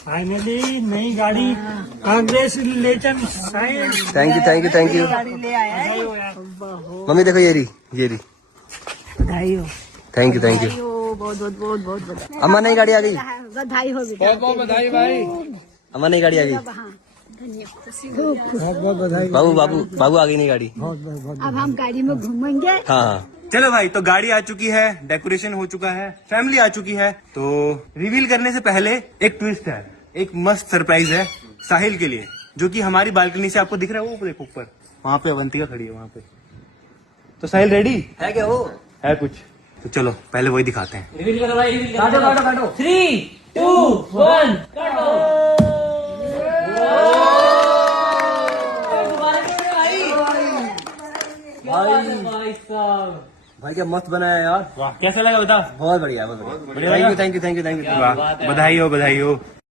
Finally नई गाड़ी, congratulation Sahil. Thank you thank you thank you. गाड़ी ले आया है। मम्मी देखो ये रही। बधाई हो। Thank you thank you. बहुत बहुत बहुत बहुत बधाई। अम्मा नई गाड़ी आ गई। बधाई हो बेटा। बहुत बधाई भाई। अम्मा नई गाड़ी आ गई। बहुत बहुत बधाई। बाबू आ गई नई गाड़ी। अब हम गाड़ी में घूमेंगे। हाँ चलो भाई, तो गाड़ी आ चुकी है, डेकोरेशन हो चुका है, फैमिली आ चुकी है। तो रिवील करने से पहले एक ट्विस्ट है, एक मस्त सरप्राइज है साहिल के लिए, जो कि हमारी बालकनी से आपको दिख रहा है। वो देखो ऊपर, वहाँ पे अवंतिका खड़ी है वहाँ पे। तो साहिल रेडी है क्या? वो है कुछ? तो चलो पहले वही दिखाते हैं। रिवील करो भाई, काटो 3, 2, 1 काटो। भाई साहब, भाई क्या मस्त बनाया यार। वाह, कैसा लगा बता। बहुत बढ़िया बहुत बढ़िया। Thank you thank you thank you thank you. बधाई हो बधाई हो।